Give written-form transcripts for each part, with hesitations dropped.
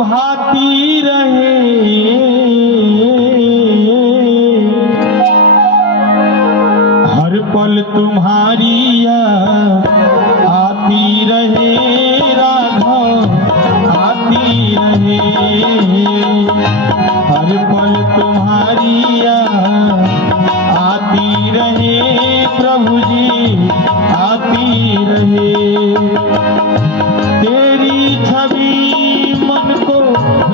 लुभाती रहे, हर पल तुम्हारी याद आती रहे, राघव आती रहे, हर पल तुम्हारी याद आती रहे, प्रभु जी आती रहे। तेरी छवि मन को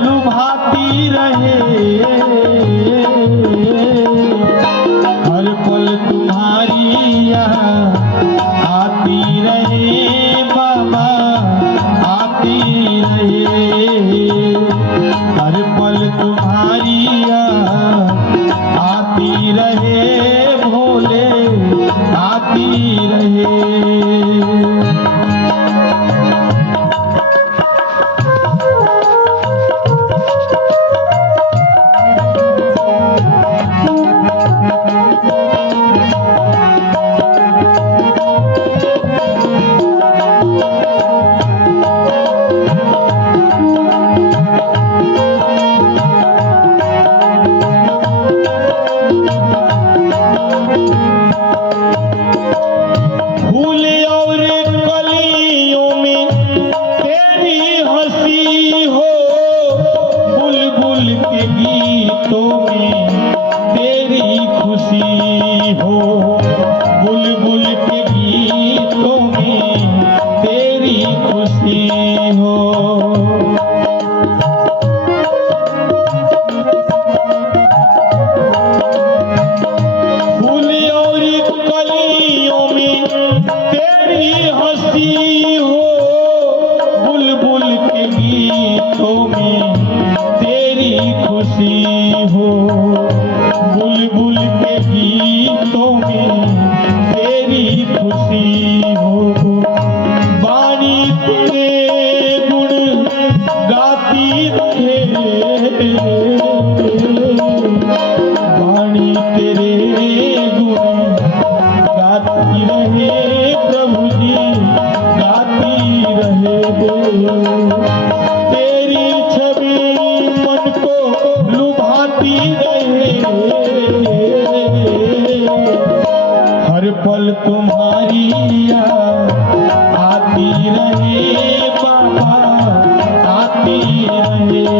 लुभाती रहे, हर पल तुम्हारी याद आती रहे, बाबा आती रहे, हर पल तुम्हारी याद आती रहे, भोले आती रहे। पल तुम्हारी याद आती रहे, बाबा आती रहे।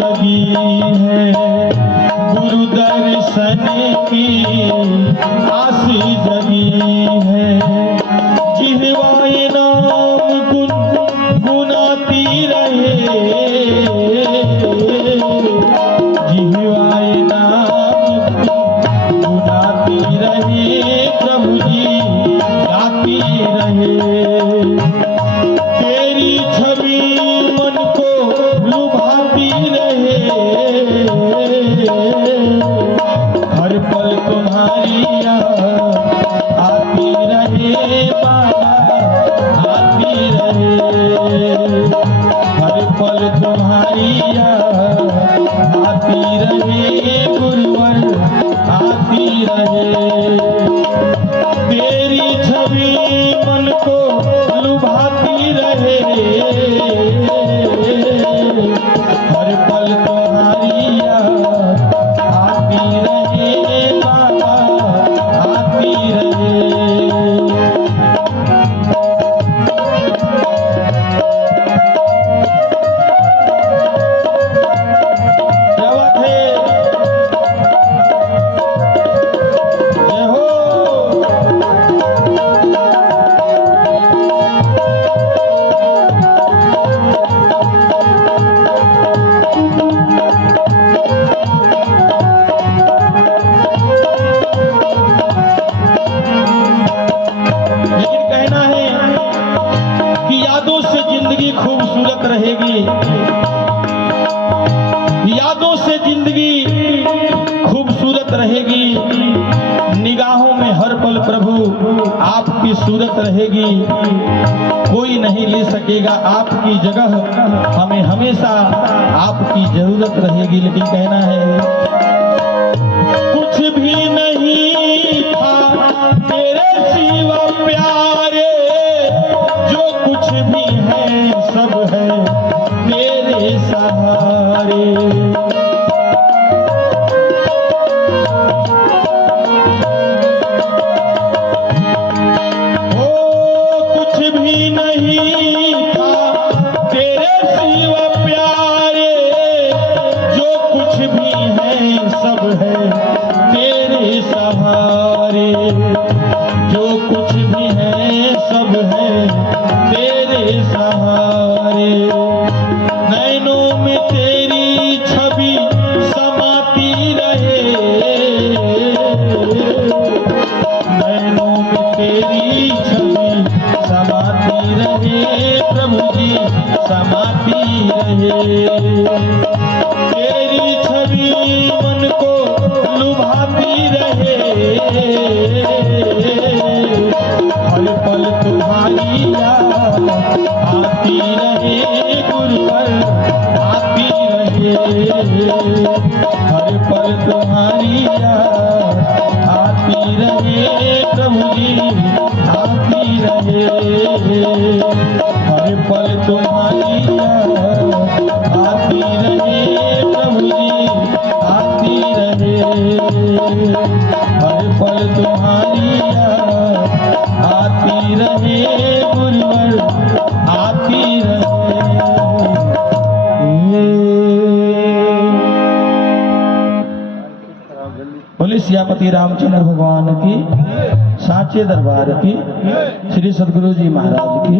जगी है, गुरु दर्शन की आस जगी है। जिह्वाए नाम गुन गुनाती रहे, जिह्वाए नाम गुनाती रहे, प्रभु जी गाती रहे। तेरी छवि मन को लुभाती रहे, हर पल तुम्हारी याद आती रहे बाबा, आती रहे। हर पल तुम्हारी याद आती रहे गुरुवर, आती रहे। तेरी छवि मन को लुभाती रहे, हर पल तुम्हारी याद आती रहे बाबा, आती रहे। क्या बात है, जय हो। लेकिन कहना है कि यादों से जिंदगी खूबसूरत रहेगी, यादों से जिंदगी खूबसूरत रहेगी। निगाहों में हर पल प्रभु आपकी सूरत रहेगी, कोई नहीं ले सकेगा आपकी जगह, हमें हमेशा आपकी जरूरत रहेगी। लेकिन कहना है कुछ भी नहीं था तेरे सिवा प्यारे, जो कुछ भी है सब है तेरे सहारे। ओ कुछ भी नहीं था तेरे सिवा प्यारे, जो कुछ भी है सब है तेरे सहारे। जो कुछ भी है सब है तेरे सहारे। नैनों में तेरी छवि समाती रहे, नैनों में तेरी छवि समाती रहे, प्रभु जी समाती रहे। तेरी छवि मन को लुभाती रहे, हर पल तुम्हारी याद आती रहे गुरुवर, आती रहे। हर पल तुम्हारी याद आती रहे प्रभु जी, आती रहे। हर पल तुम्हारी याद आती रहे प्रभु जी, आती रहे। हर पल तुम्हारी याद आती रहे गुरुवर, आती रहे। बोले सियापति रामचंद्र भगवान की, साचे दरबार की, श्री सद्गुरु जी महाराज की।